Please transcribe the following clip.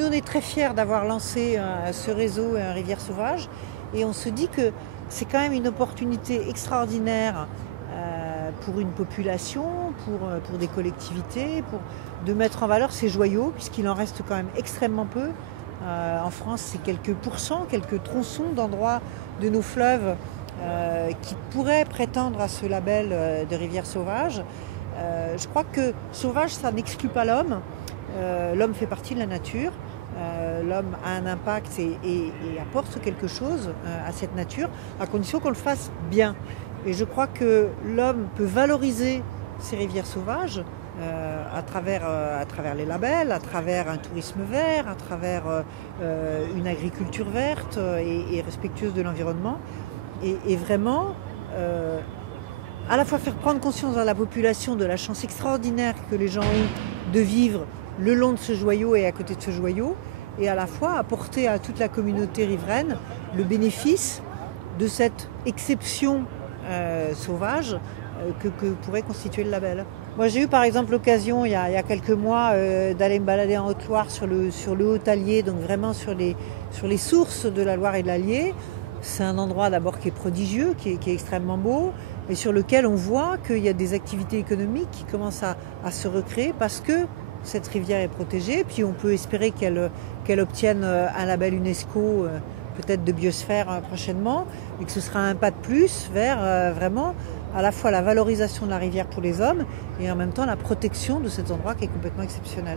Nous, on est très fiers d'avoir lancé ce réseau Rivière Sauvage et on se dit que c'est quand même une opportunité extraordinaire pour une population, pour des collectivités, de mettre en valeur ces joyaux, puisqu'il en reste quand même extrêmement peu. En France, c'est quelques pourcents, quelques tronçons d'endroits de nos fleuves qui pourraient prétendre à ce label de rivière sauvage. Je crois que sauvage, ça n'exclut pas l'homme. L'homme fait partie de la nature. L'homme a un impact et apporte quelque chose à cette nature, à condition qu'on le fasse bien. Et je crois que l'homme peut valoriser ces rivières sauvages à travers les labels, à travers un tourisme vert, à travers une agriculture verte et respectueuse de l'environnement. Et vraiment, à la fois faire prendre conscience à la population de la chance extraordinaire que les gens ont de vivre le long de ce joyau et à côté de ce joyau, et à la fois apporter à toute la communauté riveraine le bénéfice de cette exception sauvage que pourrait constituer le label. Moi j'ai eu par exemple l'occasion il y a quelques mois d'aller me balader en Haute-Loire sur le Haut-Allier, donc vraiment sur les sources de la Loire et de l'Allier. C'est un endroit d'abord qui est prodigieux, qui est extrêmement beau, et sur lequel on voit qu'il y a des activités économiques qui commencent à se recréer parce que cette rivière est protégée. Puis on peut espérer qu'elle obtienne un label UNESCO, peut-être de biosphère prochainement, et que ce sera un pas de plus vers vraiment à la fois la valorisation de la rivière pour les hommes et en même temps la protection de cet endroit qui est complètement exceptionnel.